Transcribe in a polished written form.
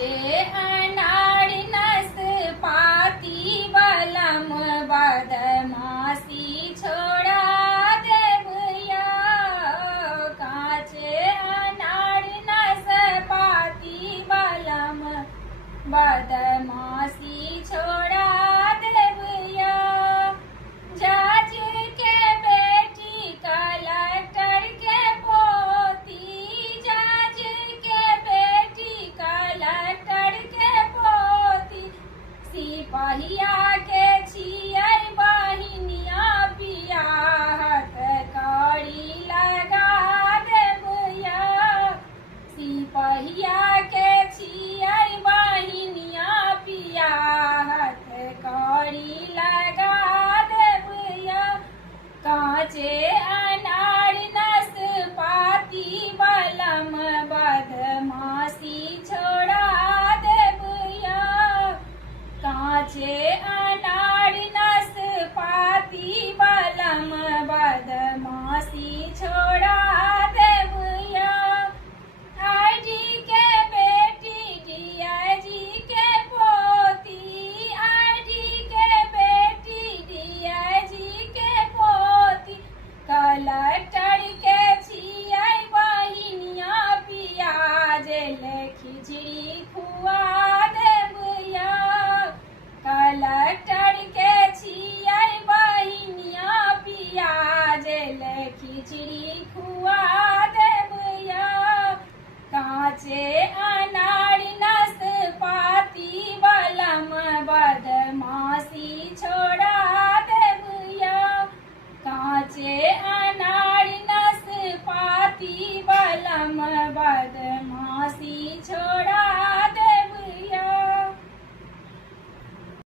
काचे अनाड़ नाशपाती बलम बदमाशी छोड़ा देवया। काचे अनाड़ नाशपाती बलम बदमाशी छोड़ा देवया। जज के बेटी कलेक्टर के पोती, जज के बेटी कलेक्टर के पोती, सिपहिया के छियै बहिनिया बियाहत कड़ी लगा देवया। सिपहिया के छियै बहिनिया बियाहत कड़ी लगा देवया। काचे अनाड़ नाशपाती बलम बदमाशी छोड़ा देवया। काचे अनाड़ नाशपाती बलम बदमाशी छोड़ा देवया। आईजी के बेटी डीआईजी के पोती, आईजी के बेटी डीआईजी के पोती, कलेक्टर के छियै बहिनिया पियाज खिचड़ी खुआ देवया। कलेक्टर के छियै बहिनिया पियाज खिचड़ी खुआ देवया। काचे